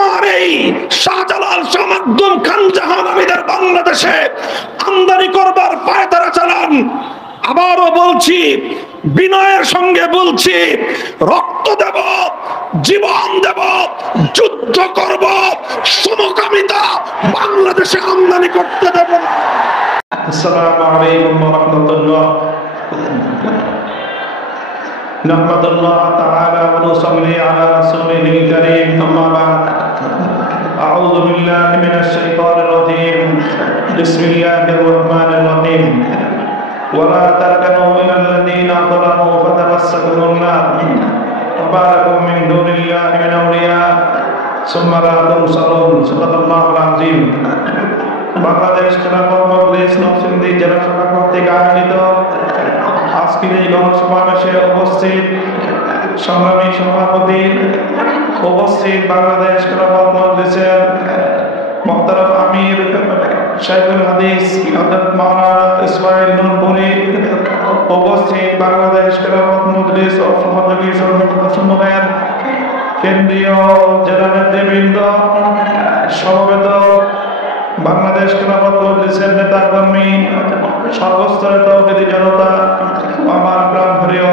আমার এই শাহজালাল শামাদ্দুম খান জাহান আমিদের বাংলাদেশে আমদানি করবার পায়তারা চালান। আবারও বলছি, বিনয়ের সঙ্গে বলছি, রক্ত দেব, জীবন দেব, যুদ্ধ করব, সমকামিতা বাংলাদেশে আমদানি করতে দেব না। আসসালামু আলাইকুম ওয়া রাহমাতুল্লাহ। নাহমাদুল্লাহ তাআলা ওয়া নুসাল্লি আলা রাসূলিল কারীম, আম্মা বা'দ। আউযু বিল্লাহি মিনাশ শাইতানির রাজীম। বিসমিল্লাহির রাহমানির রাহিম। ওয়া লা তারকানু ইলাল লাযীনা যালামু ফাতামাসসাকুমুন নার ওয়া মা লাকুম মিন দুনিল্লাহি মিন আউলিয়া সুম্মা লা তুনসারুন। সাল্লাল্লাহুল আযীম। বাংলাদেশ খেলাফত মজলিস নরসিংদী জেলা শাখা কর্তৃক আয়োজিত আজকের এই গণসমাবেশে উপস্থিত সংগ্রামী সভাপতি, উপস্থিত বাংলাদেশ খেলাফত মজলিসের মোহতারাম আমির শাইখুল হাদিস হযরত মাওলানা ইসমাইল নূরপুরী, উপস্থিত বাংলাদেশ খেলাফত মজলিস ও সহযোগী সংগঠনের কেন্দ্রীয় জেলা নেতৃবৃন্দ, সমবেত বাংলাদেশ খেলাফত মজলিসের নেতা কর্মী, সর্বস্তরের তৌহিদি জনতা, আমার প্রাণপ্রিয়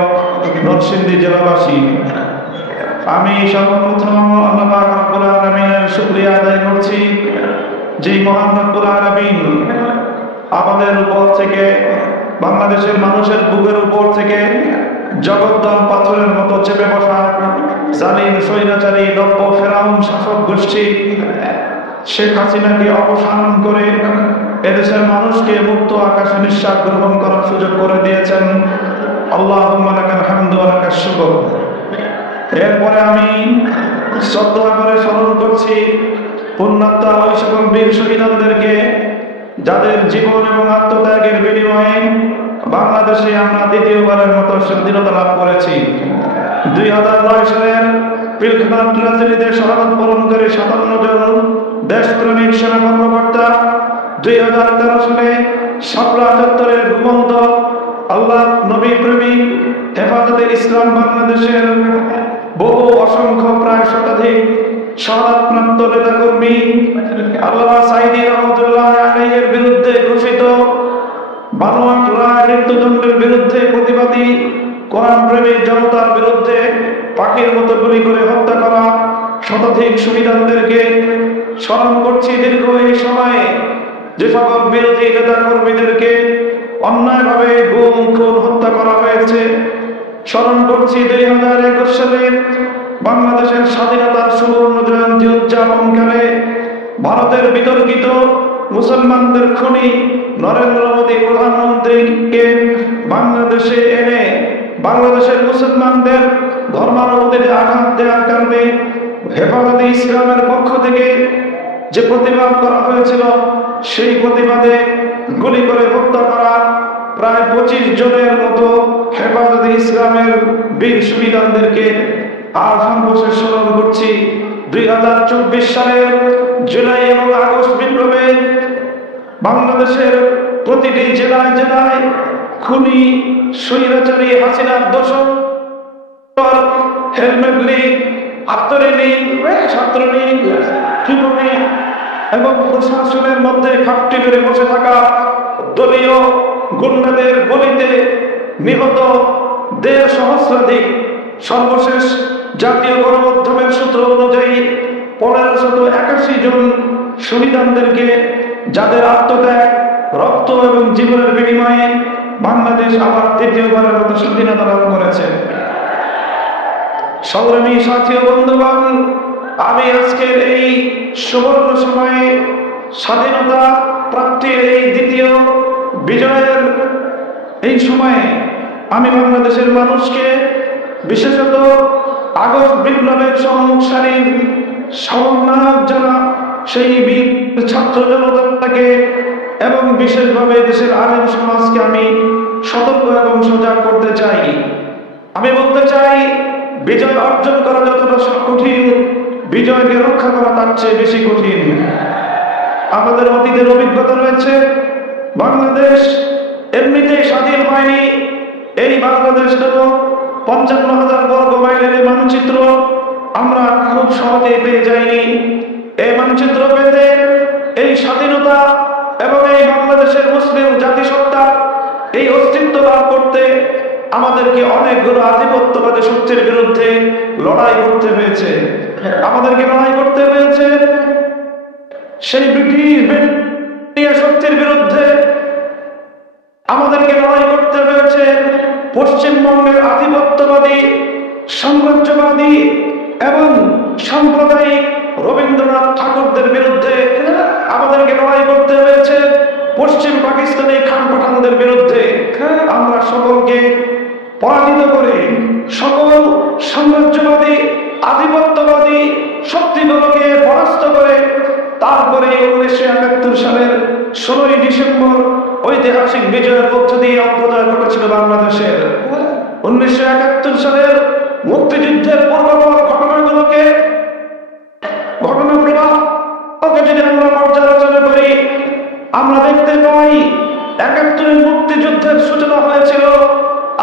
নরসিংদী জেলাবাসী, আমি সর্বপ্রথম আল্লাহ পাক রব্বুল আলামিনের শুকরিয়া আদায় করছি, যে মহান রব্বুল আলামিন আমাদের উপর থেকে, বাংলাদেশের মানুষের বুকের উপর থেকে জগদ্দল পাথরের মতো চেপে বসা জালিম স্বৈরাচারী নব্য ফেরাউন শাসক গোষ্ঠী শেখ হাসিনাকে অপসারণ করে এদেশের মানুষকে মুক্ত আকাশে নিঃশ্বাস গ্রহণ করার সুযোগ করে দিয়েছেন। আল্লাহুম্মা লাকাল হামদু ওয়া লাকাশ শুকর। এরপরে আমি শ্রদ্ধা করে স্মরণ করছি পুণ্যাত্মা ওই সকল বীর শহীদদেরকে, যাদের জীবন এবং আত্মত্যাগের বিনিময়ে বাংলাদেশে আমরা দ্বিতীয়বারের মতো স্বাধীনতা লাভ করেছি। 2009 সালের পিলখানা ট্র্যাজেডিতে শাহাদাত বরণকারী 57 জন দেশপ্রেমিক সেনা কর্মকর্তা, 2013 সালে শাপলা চত্বরের ঘুমন্ত আল্লাহ নবী প্রেমিক হেফাজতে ইসলাম বাংলাদেশের বহু অসংখ্য প্রায় শতাধিক শাহাদাতপ্রাপ্ত নেতাকর্মী আল্লামা সাঈদী রহমাতুল্লাহ আলাইহির বিরুদ্ধে ঘোষিত বানোয়াট রায় মৃত্যুদণ্ডের বিরুদ্ধে প্রতিবাদী কোরআন প্রেমী জনতার বিরুদ্ধে পাখির মতো গুলি করে হত্যা করা শতাধিক শহীদদেরকে স্মরণ করছি। দীর্ঘ এই সময়ে যে সকল বিরোধী নেতা কর্মীদেরকে অন্যায়ভাবে গুম খুন হত্যা করা হয়েছে, স্মরণ করছি 2021 সালে বাংলাদেশের স্বাধীনতার সুবর্ণ জয়ন্তী উদযাপনকালে ভারতের বিতর্কিত মুসলমানদের খুনি নরেন্দ্র মোদী প্রধানমন্ত্রীকে বাংলাদেশে এনে বাংলাদেশের মুসলমানদের ধর্মানুভূতিতে আঘাত দেওয়ার কারণে হেফাজতে ইসলামের পক্ষ থেকে যে প্রতিবাদ করা হয়েছিল, সেই প্রতিবাদে গুলি করে হত্যা করা প্রায় 25 জনের মতো হেফাজতে ইসলামের বীর শহীদদেরকে আজ সর্বশেষ স্মরণ করছি। 2024 সালের জুলাই এবং আগস্ট বিপ্লবে বাংলাদেশের প্রতিটি জেলায় জেলায় খুনি স্বৈরাচারী হাসিনার দোষর হেলমেট লীগ, ছাত্রলীগ, ছাত্রলীগ, যুবলীগ এবং প্রশাসনের মধ্যে খাপটি মেরে বসে থাকা দলীয় গুন্ডাদের গলিতে নিহত 1.5 সহস্রাধিক, সর্বশেষ জাতীয় গণমাধ্যমের সূত্র অনুযায়ী 1581 জন শহীদদেরকে, যাদের আত্মত্যাগ, রক্ত এবং জীবনের বিনিময়ে বাংলাদেশ আবার দ্বিতীয়বারের মতো স্বাধীনতা লাভ করেছে। সংগ্রামী সাথী ও বন্ধুগণ, আমি আজকের এই সুবর্ণ সময়ে স্বাধীনতা প্রাপ্তির এই দ্বিতীয় বিজয়ের এই সময়ে আমি বাংলাদেশের মানুষকে, বিশেষত আগস্ট বিপ্লবের সম্মুখ সারির সমন্বয়ক যারা সেই বীর ছাত্র জনতাকে এবং বিশেষভাবে দেশের আলেম সমাজকে আমি সতর্ক এবং সজাগ করতে চাই। আমি বলতে চাই, বিজয় অর্জন করা যতটা কঠিন, বিজয়কে রক্ষা করা তার চেয়ে বেশি কঠিন। আমাদের অতীতের অভিজ্ঞতা রয়েছে, বাংলাদেশ এমনিতেই স্বাধীন হয়নি। এই বাংলাদেশ হল 55,000 বর্গ মাইলের মানচিত্র, আমরা খুব সহজে পেয়ে যাইনি। এই মানচিত্র পেতে, এই স্বাধীনতা এবং এই বাংলাদেশের মুসলিম জাতিসত্তা এই অস্তিত্ব লাভ করতে আমাদেরকে অনেকগুলো আধিপত্যবাদী শক্তির বিরুদ্ধে লড়াই করতে হয়েছে। আমাদেরকে লড়াই করতে হয়েছে সেই ব্রিটিশ শক্তির বিরুদ্ধে, আমাদেরকে লড়াই করতে হয়েছে পশ্চিমবঙ্গের আধিপত্যবাদী, সাম্রাজ্যবাদী এবং সাম্প্রদায়িক রবীন্দ্রনাথ ঠাকুরদের বিরুদ্ধে, আমাদেরকে লড়াই করতে হয়েছে পশ্চিম পাকিস্তানি খান পাঠানদের বিরুদ্ধে। আমরা সকলকে পরাজিত করে, সকল সাম্রাজ্যবাদী আধিপত্যবাদী শক্তিগুলোকে পরাস্ত করে তারপরে 1971 সালের 16ই ডিসেম্বর ঐতিহাসিক বিজয়ের মধ্য দিয়ে অভ্যুদয় ঘটেছিল বাংলাদেশের। 1971 সালের মুক্তিযুদ্ধের পূর্ববর্তী ঘটনাগুলোকে, ঘটনা প্রবাহকে যদি আমরা পর্যালোচনা করি, আমরা দেখতে পাই 71 মুক্তিযুদ্ধের সূচনা হয়েছিল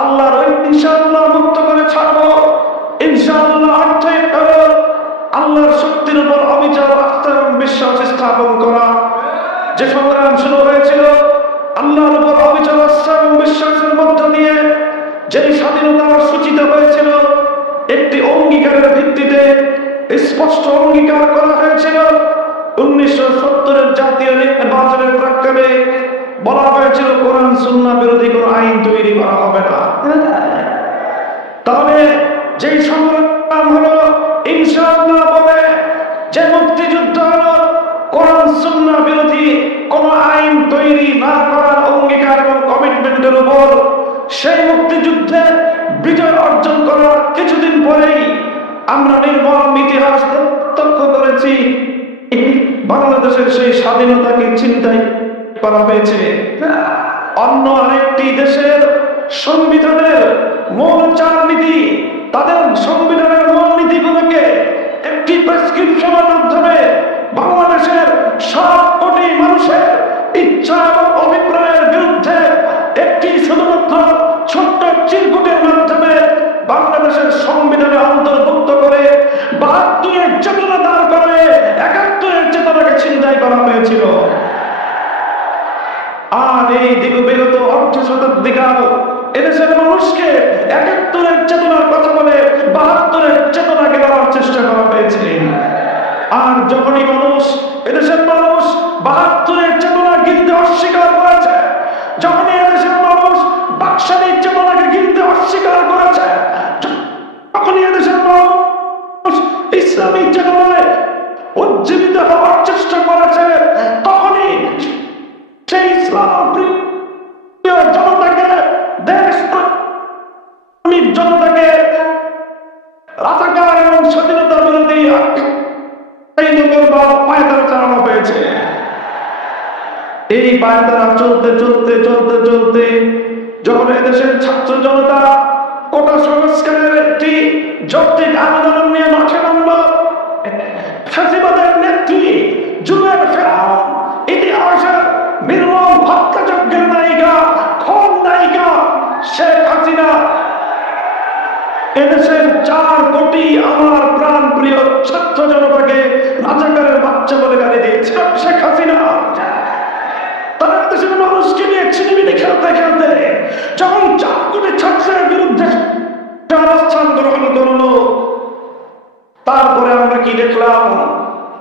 আল্লাহর ইনশাআল্লাহ মুক্ত করে ছাড়বো, ইনশাআল্লাহ অর্থে আল্লাহর শক্তির উপর অবিচল আস্থা এবং বিশ্বাস স্থাপন করা। যে সংগ্রাম শুরু হয়েছিল আল্লাহর উপর অবিচল আস্থা এবং বিশ্বাসের মধ্য দিয়ে, যে স্বাধীনতা সূচিত হয়েছিল একটি অঙ্গীকারের ভিত্তিতে, স্পষ্ট অঙ্গীকার করা হয়েছিল। 1970-এর জাতীয় নির্বাচনের প্রাক্কালে বলা হয়েছিল কোরআন সুন্নাহ বিরোধী কোন আইন তৈরি করা হবে না। তাহলে যেই সংগ্রাম হলো ইনশাআল্লাহ বলে, যে মুক্তিযুদ্ধ হলো কোরআন সুন্নাহ বিরোধী কোন আইন তৈরি না করার অঙ্গীকার এবং কমিটমেন্টের উপর, সেই মুক্তিযুদ্ধে বিজয় অর্জন করার কিছুদিন পরেই আমরা নির্মম ইতিহাস প্রত্যক্ষ করেছি। বাংলাদেশের সেই স্বাধীনতাকে ছিনতাই করা হয়েছে। অন্য আরেকটি দেশের সংবিধানের মূল 4 নীতি, তাদের সংবিধানের মূল নীতিগুলোকে একটি প্রেসক্রিপশনের মাধ্যমে বাংলাদেশের 7 কোটি মানুষের ইচ্ছা এবং অভিপ্রায়ের বিরুদ্ধে একটি শুধুমাত্র ছোট্ট চিরকুটের মাধ্যমে বাংলাদেশের সংবিধানে অন্তর্ভুক্ত করে 72-এর চেতনা দাঁড় করে 71-এর চেতনাকে ছিনতাই করা হয়েছিল। আর এই বিগত অর্ধ শতাব্দীকাল এদেশের মানুষকে 71-এর চেতনার কথা বলে 72-এর চেতনাকে দেওয়ার চেষ্টা করা হয়েছে। আর যখনই এদেশের মানুষ 72-এর চেতনা গিলতে অস্বীকার করেছে, যখনই এদেশের মানুষ বাকশালীর চেতনাকে গিলতে অস্বীকার করেছে, তখনই এদেশের মানুষ ইসলামিক চেতনায় উজ্জীবিত হওয়ার চেষ্টা করেছে, তখনই সেই ইসলাম প্রিয় জনতাকে, দেশ প্রেমিক জনতাকে রাজাকার এবং স্বাধীনতা বিরোধী পায়তারা চালানো হয়েছে। এই পায়তারা চলতে চলতে চলতে চলতে যখন এদেশের ছাত্র জনতা কোটা সংস্কারের একটি যৌক্তিক আন্দোলন নিয়ে মাঠে নামল, ফ্যাসিবাদের নেত্রী জুলের ফেরাউন, ইতিহাসের নির্মম হত্যাযজ্ঞের নায়িকা, খুন নায়িকা শেখ হাসিনা এদেশের 4 কোটি আমার প্রাণ প্রিয় ছাত্র জনতাকে রাজাকারের বাচ্চা বলে গালি দিয়েছে শেখ হাসিনা। তারা দেশের মানুষকে নিয়ে ছিনিমিনি খেলতে খেলতে যখন 4 কোটি ছাত্রের বিরুদ্ধে অবস্থান গ্রহণ করলো, তারপরে আমরা কি দেখলাম?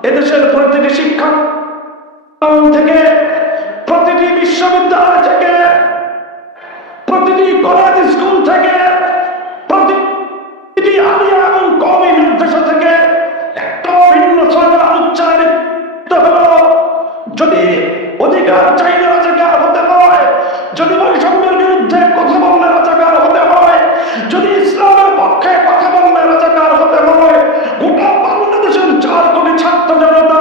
এদেশের প্রতিটি শিক্ষা থেকে, প্রতিটি বিশ্ববিদ্যালয় থেকে, প্রতিটি কলেজ স্কুল থেকে, প্রতিটি আলিয়া এবং কওমি মাদ্রাসা থেকে একটা ভিন্ন স্লোগান উচ্চারিত হলো, যদি অধিকার চাইলে রাজাকার হতে হয়, যদি বৈষম্যের বিরুদ্ধে কথা বললে রাজাকার হতে হয়, যদি ইসলামের পক্ষে কথা বললে রাজাকার হতে হয়, গোটা বাংলাদেশের 4 কোটি ছাত্র জনতা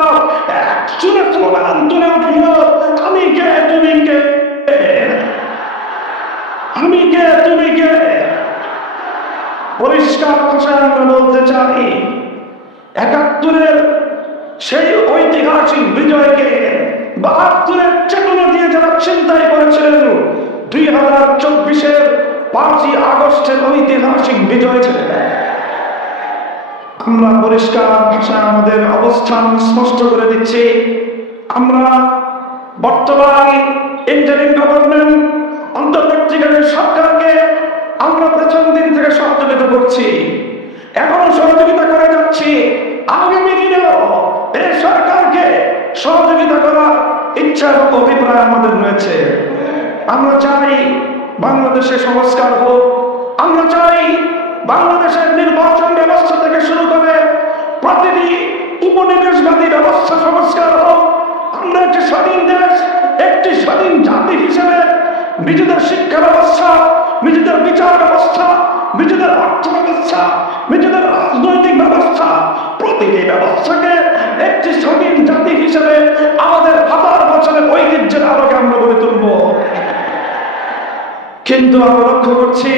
একসঙ্গে স্লোগান তুলে উঠল, আমি কে তুমি কে, আমি কে তুমি কে। পরিষ্কার ভাষায় আমরা বলতে চাই, 71-এর সেই ঐতিহাসিক বিজয়কে 72-এর চেতনা দিয়ে যারা ছিনতাই করেছিলেন, 2024-এর 5ই আগস্টের ঐতিহাসিক বিজয় ছিলেন। আমরা পরিষ্কার ভাষায় আমাদের অবস্থান স্পষ্ট করে দিচ্ছি। আমরা বর্তমান ইন্টারিম গভর্নমেন্ট, অন্তর্বর্তীকালীন সরকারকে আমরা প্রথম দিন থেকে সহযোগিতা করছি, এখনো সহযোগিতা করে যাচ্ছি, আগামী দিনেও এই সরকারকে সহযোগিতা করার ইচ্ছা এবং অভিপ্রায় আমাদের রয়েছে। আমরা চাই বাংলাদেশে সংস্কার হোক, আমরা চাই বাংলাদেশের নির্বাচন ব্যবস্থা থেকে শুরু করে প্রতিটি উপনিবেশবাদী ব্যবস্থা সংস্কার হোক। আমরা একটি স্বাধীন দেশ, একটি স্বাধীন জাতি হিসেবে নিজেদের শিক্ষা ব্যবস্থা, নিজেদের বিচার ব্যবস্থা, নিজেদের অর্থ ব্যবস্থা, নিজেদের রাজনৈতিক ব্যবস্থা, প্রতিটি ব্যবস্থাকে একটি স্বাধীন জাতি হিসেবে আমাদের হাজার বছরের ঐতিহ্যের আলোকে আমরা গড়ে তুলব। কিন্তু আমরা লক্ষ্য করছি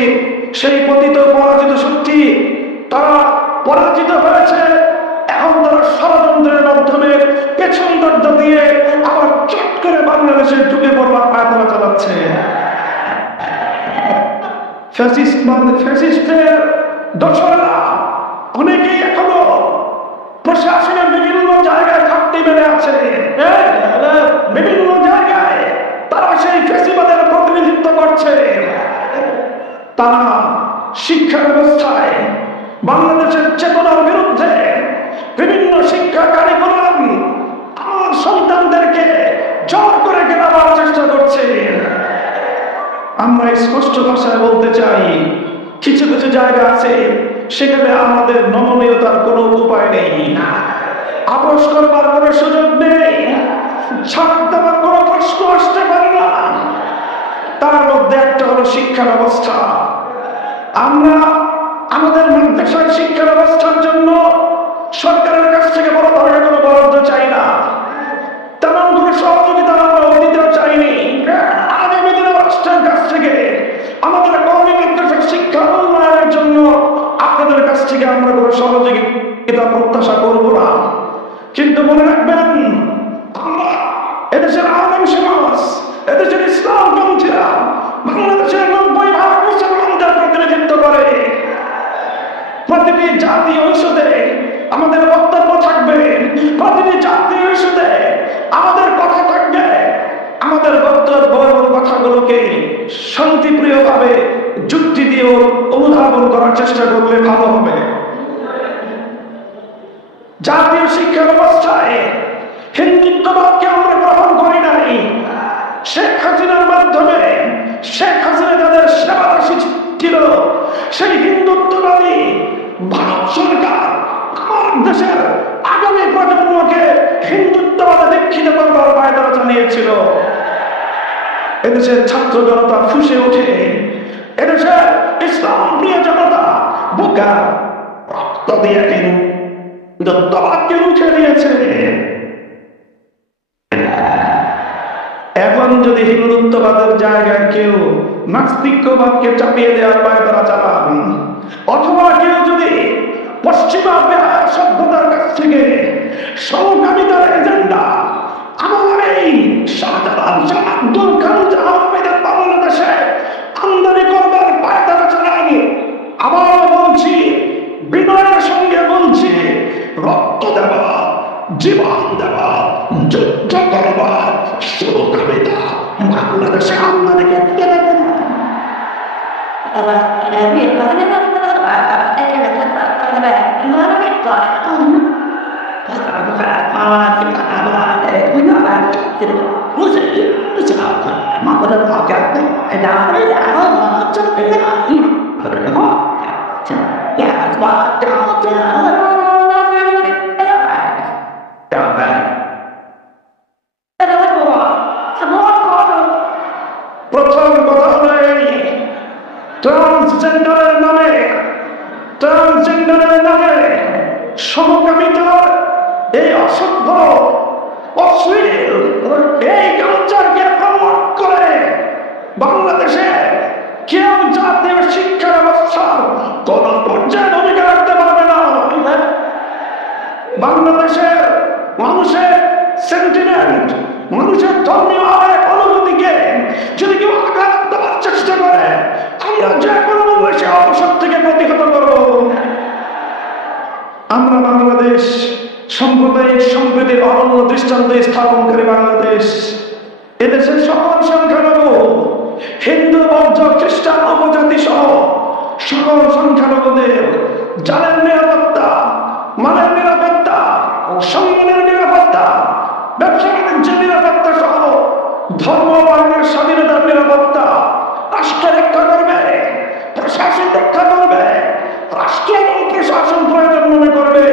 সেই পতিত পরাজিত শক্তি তারা পরাজিত হয়েছে। এখন তারা ষড়যন্ত্রের মাধ্যমে পেছন দরজা দিয়ে আবার চট করে বাংলাদেশে ঢুকে পড়বার পায়তারা চালাচ্ছে। ফ্যাসিস্টের দোসরেরা অনেকেই এখনো প্রশাসনের বিভিন্ন জায়গায় থাকতে বেড়ে আছে, বিভিন্ন জায়গায় তারা সেই ফ্যাসিবাদের প্রতিনিধিত্ব করছে। তারা শিক্ষা ব্যবস্থায় বাংলাদেশের চেতনার বিরুদ্ধে বিভিন্ন শিক্ষা কারিকুলাম আমার সন্তানদেরকে জোর করে কেনাবার চেষ্টা করছে। আমরা স্পষ্ট ভাষায় বলতে চাই, কিছু কিছু জায়গা আছে সেখানে আমাদের নমনীয়তার কোনো উপায় নেই, আপোষ করবার কোনো সুযোগ নেই, ছাড় দেওয়ার কোনো প্রশ্ন আসতে পারে না। তার মধ্যে একটা হলো শিক্ষা ব্যবস্থা। আমরা আমাদের মাদ্রাসার শিক্ষা ব্যবস্থার জন্য সরকারের কাছ থেকে বড় ধরনের কোনো বরাদ্দ চাই না, তেমন কোনো সহযোগিতা আমরা অতীতেও চাইনি। আগামী দিনে রাষ্ট্রের কাছ থেকে আমাদের কওমি মাদ্রাসার শিক্ষা উন্নয়নের জন্য আপনাদের কাছ থেকে আমরা কোনো সহযোগিতা প্রত্যাশা করব না। কিন্তু মনে রাখবেন, আমরা এদেশের আলেম সমাজ, এদেশের ইসলামপন্থীরা বাংলাদেশের 90% মুসলমানদের প্রতিনিধিত্ব করে। প্রতিটি জাতীয় ইস্যুতে আমাদের বক্তব্য থাকবে, প্রতিটি জাতীয় ইস্যুতে আমাদের কথা থাকবে। আমাদের বক্তব্য এবং কথাগুলোকে শান্তিপ্রিয়ভাবে যুক্তি দিয়ে অনুধাবন করার চেষ্টা করলে ভালো হবে। জাতীয় শিক্ষা ব্যবস্থায় হিন্দুত্ববাদকে আমরা গ্রহণ করি নাই। শেখ হাসিনার মাধ্যমে শেখ হাসিনা যাদের সেবাদাসী ছিল, সেই হিন্দুত্ববাদী ভারত সরকার আমার দেশের আগামী প্রজন্মকে হিন্দুত্ববাদে দীক্ষিত করবার পায়তারা চালিয়েছিল। এদেশের ছাত্র জনতা ফুঁসে ওঠে, এদেশের ইসলাম প্রিয় জনতা বুকা রক্ত দিয়ে হিন্দুত্ববাদকে উঠে দিয়েছে। এখন যদি হিন্দুত্ববাদের জায়গায় কেউ নাস্তিক্যবাদকে চাপিয়ে দেওয়ার পায়তারা চালান, অথবা কেউ যদি পশ্চিমা সভ্যতার কাছ থেকে সমকামিতার এজেন্ডা আমাদের এই শাহজালাল শাহ আব্দুল কালাম আহমেদের বাংলাদেশে আমদানি করবার পায়তারা চালান, আবার বলছি, বিনয়ের সঙ্গে বলছি, রক্ত দেওয়া, জীবন দেওয়া, যুদ্ধ করবার সমকামিতা বাংলাদেশে আমদানি করতে দেবেন। প্রথম কথা হলো ট্রান্সজেন্ডারের নামে সমকামিতার এই অসভ্য অশ্লীল এই কালচারকে প্রমোট করে বাংলাদেশে কেউ জাতীয় শিক্ষা ব্যবস্থার কোন পর্যায়ে ভূমিকা রাখতে পারবে না। বাংলাদেশের মানুষের সেন্টিমেন্ট, মানুষের ধর্মীয় আবেগ অনুভূতিকে যদি কেউ আঘাত দেওয়ার চেষ্টা করে, আমরা যে কোনো মূল্যে সে অবসর থেকে প্রতিহত করব। আমরা বাংলাদেশ সাম্প্রদায়িক সম্প্রীতির অনন্য দৃষ্টান্ত স্থাপনকারী বাংলাদেশ। এদেশের সকল সংখ্যালঘু হিন্দু, বৌদ্ধ, খ্রিস্টান, উপজাতি সহ সকল সংখ্যালঘুদের জানের নিরাপত্তা, মানের নিরাপত্তা, সম্মানের নিরাপত্তা, ব্যবসা বাণিজ্যের নিরাপত্তা সহ ধর্ম বর্ণের স্বাধীনতার নিরাপত্তা রাষ্ট্র রক্ষা করবে, প্রশাসন রক্ষা করবে, রাষ্ট্র এবং প্রশাসন প্রয়োজন মনে করবে।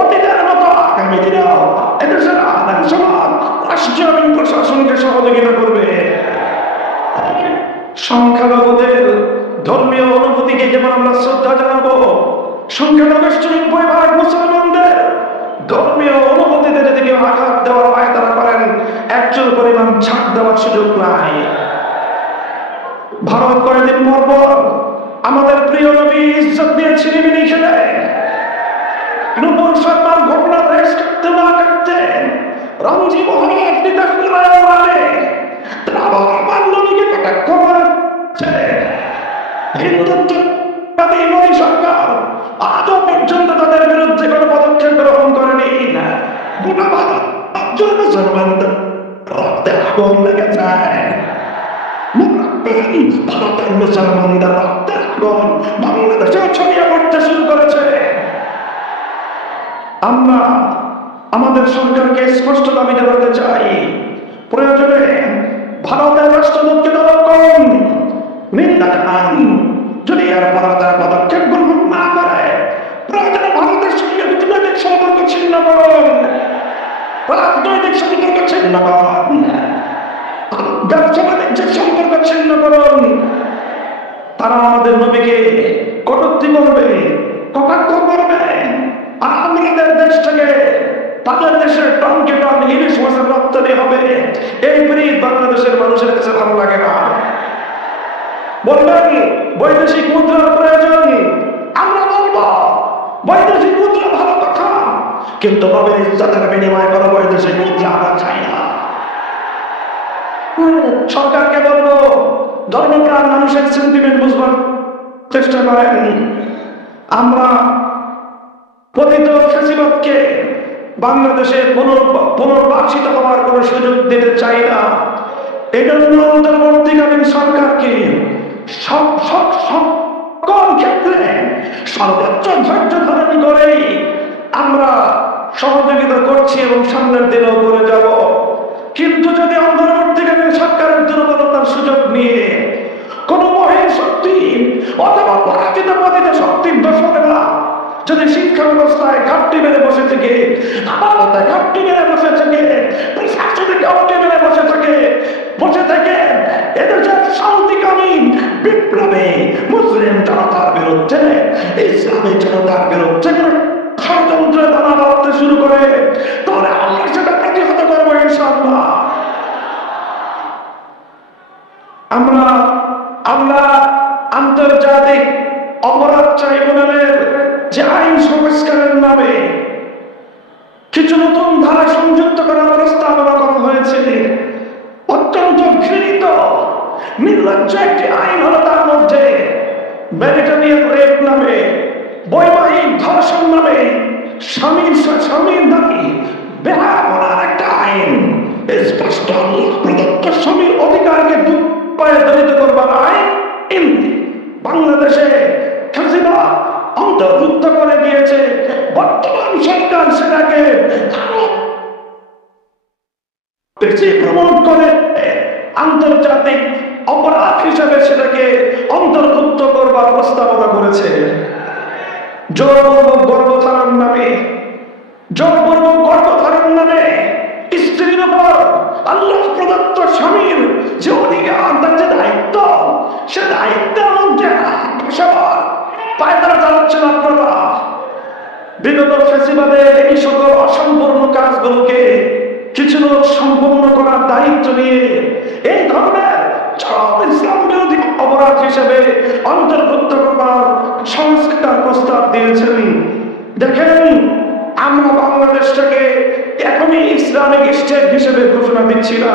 অতীতের মতো আগামী দিনেও এদেশের আলেম সমাজ রাষ্ট্র এবং প্রশাসনকে সহযোগিতা করবে। সংখ্যালঘুদের ধর্মীয় অনুভূতিকে যেমন আমরা শ্রদ্ধা জানাবো, সংখ্যাগরিষ্ঠ 90% মুসলমানদের ধর্মীয় অনুভূতিতে যদি কেউ আঘাত দেওয়ার পায়তারা করেন, একচুল পরিমাণ ছাড় দেওয়ার সুযোগ নাই। ভারত কয়েকদিন পর আমাদের প্রিয় নবী ইজ্জত দিয়ে ছিনিমিনি খেলে নূপুর শর্মার ঘটনা রেস করতে না করতে রঞ্জি মহারাজ নিতে আবার আমার নবীকে কটাক্ষ করেছে। হিন্দুত্ববাদী মোদী সরকার আজও পর্যন্ত তাদের বিরুদ্ধে কোনো পদক্ষেপ গ্রহণ করেনি। গোটা ভারত মুসলমানদের রক্তে আগুন লেগে যায়। ভারতের মুসলমানদের রক্তের আগুন বাংলাদেশেও ছড়িয়ে পড়তে শুরু করেছে। আমরা আমাদের সরকারকে স্পষ্ট দাবি জানাতে চাই, প্রয়োজনে ভারতের রাষ্ট্রদূতকে তলব করুন, নিন্দা জানান। যদি এরপর তারা পদক্ষেপ গ্রহণ না করে, প্রয়োজনে ভারতের সঙ্গে কূটনৈতিক সম্পর্ক ছিন্ন করুন, রাজনৈতিক সম্পর্ক ছিন্ন করুন, ব্যবসা বাণিজ্যের সম্পর্ক ছিন্ন করুন। তারা আমাদের নবীকে কটূক্তি করবে, কটাক্ষ করবে, আর আমাদের দেশ থেকে তাদের দেশের টনকে টন ইলিশ মাছের রপ্তানি হবে। এই প্রীত বাংলাদেশের মানুষের কাছে ভালো লাগে না। বলবেন বৈদেশিক মুদ্রার প্রয়োজন, আমরা বলবো বৈদেশিক মুদ্রা ভালো কথা, কিন্তু নবীর ইজ্জতের বিনিময়ে কোনো বৈদেশিক মুদ্রা আমরা চাই না। সরকারকে বলবো ধর্মপ্রাণ মানুষের সেন্টিমেন্ট বুঝবার চেষ্টা করেন। আমরা পতিত ফ্যাসিবাদকে বাংলাদেশে পুনর্বাসিত হওয়ার কোন সুযোগ দিতে চাই না। এই জন্য অন্তর্বর্তীকালীন সরকারকে সকল ক্ষেত্রে সর্বোচ্চ ধৈর্য ধারণ করেই আমরা সহযোগিতা করছি এবং সামনের দিনেও করে যাব। কিন্তু যদি অন্তর্বর্তীকালীন সরকারের দুর্বলতার সুযোগ নিয়ে কোন মহিলা শক্তি অথবা পরাজিত পতিত শক্তির দোষরেরা যদি শিক্ষা ব্যবস্থায় ঘাটতি মেরে বসে থেকে, আদালতে ঘাটতি মেরে বসে থেকে, প্রশাসনে ঘাটতি মেরে বসে থেকে এদেশের শান্তিকামী বিপ্লবী মুসলিম জনতার বিরুদ্ধে, ইসলামী জনতার বিরুদ্ধে ষড়যন্ত্র দানা বাঁধতে শুরু করে, তাহলে আমরা সেটা প্রতিহত করবো ইনশাআল্লাহ। আমরা আন্তর্জাতিক অপরাধ ট্রাইব্যুনালের যে আইন সংস্কারের নামে কিছু নতুন ধারা সংযুক্ত করার প্রস্তাবনা করা হয়েছে, অত্যন্ত ঘৃণিত নির্লজ্জ একটি আইন হলো তার মধ্যে ম্যারিটারিয়ান রেপ নামে, বৈবাহিক ধর্ষণ নামে স্বামীর দাবি বেহায়াপনার একটা আইন, স্পষ্ট প্রদত্ত স্বামীর অধিকারকে দুপায়ে দলিত করবার আইন বাংলাদেশে ফ্যাসিবাদ অন্তর্ভুক্ত করে দিয়েছে। বর্তমান সরকার সেটাকে প্রমোট করে আন্তর্জাতিক অপরাধ হিসেবে সেটাকে অন্তর্ভুক্ত করবার প্রস্তাবনা করেছে। জোরপূর্বক গর্ভধারণ নামে স্ত্রীর উপর আল্লাহ প্রদত্ত স্বামীর যে অধিকার, তার যে দায়িত্ব, সে দায়িত্বের মধ্যে পায়তারা চালাচ্ছেন আপনারা। বিগত ফ্যাসিবাদের এই সকল অসম্পূর্ণ কাজগুলোকে কিছু লোক সম্পূর্ণ করার দায়িত্ব নিয়ে এই ধরনের ইসলাম বিরোধী অপরাধ হিসেবে অন্তর্ভুক্ত করবার সংস্কার প্রস্তাব দিয়েছেন। দেখেন, আমরা বাংলাদেশটাকে এখনই ইসলামিক স্টেট হিসেবে ঘোষণা দিচ্ছি না,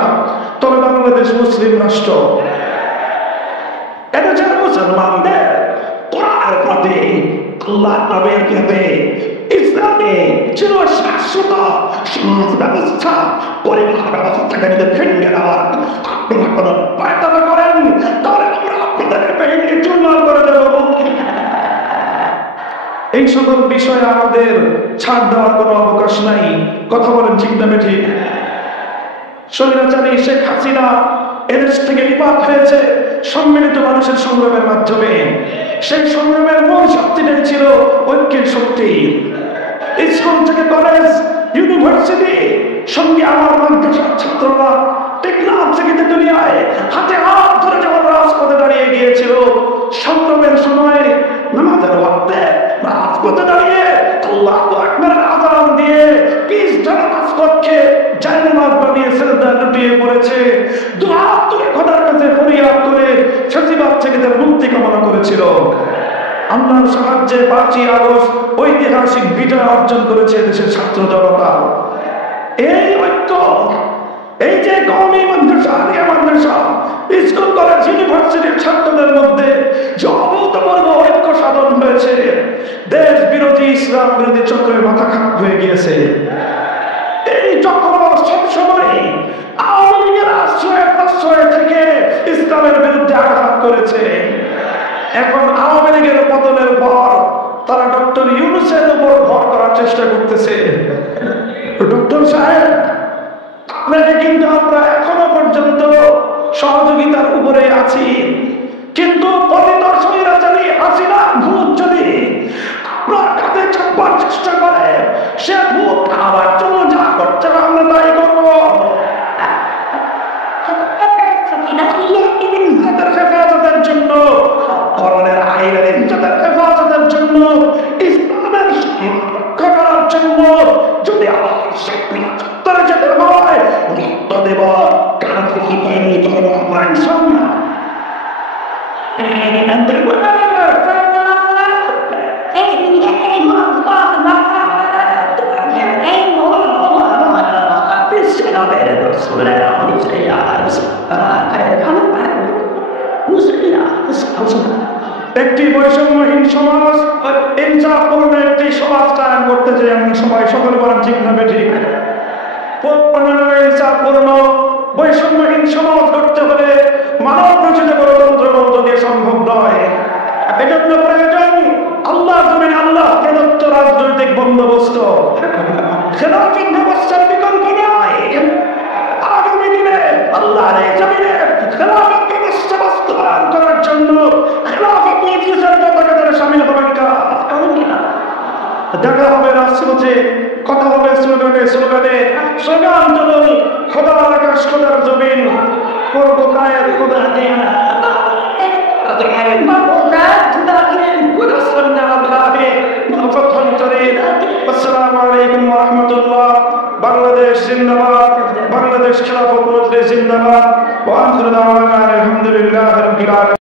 তবে বাংলাদেশ মুসলিম রাষ্ট্র। এদেশের মুসলমানদের কোরআনের প্রতি, আল্লাহর নবীর প্রতি, ইসলাম ইসলামে ছিল শাশ্বত সমাজ ব্যবস্থা, পরিবার ব্যবস্থাকে যদি ভেঙে দেওয়ার আপনারা কোনো পায়তারা করেন, তাহলে আমরা আপনাদের ভেঙে চুরমার করে দেবো। এই সকল বিষয়ে আমাদের ছাড় দেওয়ার কোনো অবকাশ নাই। কথা বলেন ঠিক না ঠিক? স্বৈরাচারী শেখ হাসিনা এদেশ থেকে বিপাক হয়েছে সম্মিলিত মানুষের সংগ্রামের মাধ্যমে। সেই সংগ্রামের মূল শক্তিটাই ছিল ঐক্যের শক্তি। স্কুল থেকে কলেজ, ইউনিভার্সিটি, সঙ্গে আমার মাদ্রাসার ছাত্ররা টেকনাফ থেকে দুনিয়ায় হাতে হাত ধরে যখন রাজপথে দাঁড়িয়ে গিয়েছিল, সংগ্রামের সময় নামাজের ওয়াক্তে রাজপথে দাঁড়িয়ে আল্লাহু আকবারের আযান দিয়ে পিস ধরে রাজপথকে জায়নামাজ বানিয়ে সিজদা লুটিয়ে পড়েছে, দুআ করে খোদার কাছে ফরিয়াদ করে ফেসিবাদ থেকে তার মুক্তি কামনা করেছিল। আল্লাহর সাহায্যে 5ই আগস্ট ঐতিহাসিক বিজয় অর্জন করেছে দেশের ছাত্র জনতা। এই ঐক্য, এই যে কওমি মাদ্রাসা, আলিয়া মাদ্রাসা, স্কুল কলেজ ইউনিভার্সিটির ছাত্রদের মধ্যে যে অভূতপূর্ব ঐক্য সাধন হয়েছে, দেশ বিরোধী ইসলাম বিরোধী চক্রের মাথা খারাপ হয়ে গিয়েছে। এই চক্র সবসময় আওয়ামী লীগের আশ্রয় প্রশ্রয় থেকে ইসলামের বিরুদ্ধে আঘাত করেছে। এখন আওয়ামী লীগের পতনের পর তারা ডক্টর ইউনূসের উপর ভর করার চেষ্টা করতেছে। ডক্টর সাহেব, আপনাকে কিন্তু আমরা এখনো পর্যন্ত সহযোগিতার উপরে আছি, কিন্তু পতিত স্বৈরাচারী হাসিনা ভূত যদি আপনার কাছে চাপবার চেষ্টা করে, সে ভূত খাবার জন্য যা করছে আমরা তাই করবো। হেফাজতের জন্য, করণের আইনের ইজ্জতের হেফাজতের জন্য, ইসলামের রক্ষা করার জন্য যদি আমার চত্বরে যেতে হয়, রক্ত দেব, একটি বৈষম্যহীন সমাজ, ইনসাফপূর্ণ একটি সমাজ কায়েম করতে চাই আমরা সবাই। সকলে বলেন ঠিক না ঠিক? ইনসাফপূর্ণ বৈষম্যহীন সমাজ করতে হলে মানব রচিত গণতন্ত্র মধ্য দিয়ে সম্ভব নয়। এজন্য প্রয়োজন আল্লাহর জমিনে আল্লাহ প্রদত্ত রাজনৈতিক বন্দোবস্ত। খেলাফত ব্যবস্থার বিকল্প নয়। আগামী দিনে আল্লাহর এই জমিনে খেলাফত ব্যবস্থা বাস্তবায়ন করার জন্য খেলাফত মজলিসের পতাকাদের শামিল হবেন কারা? দেখা হবে রাজপথে, কথা হবে স্লোগানে স্লোগানে। স্লোগান তুলুন, খোদার আকাশ, খোদার জমিন, করবো কায়ের খোদা দিন। আসসালামু আলাইকুম ওয়া রাহমাতুল্লাহ। বাংলাদেশ জিন্দাবাদ, বাংলাদেশ খেলাফত মজলিস জিন্দাবাদ। ওয়া আখিরু দাওয়ানা আলহামদুলিল্লাহি রাব্বিল আলামিন।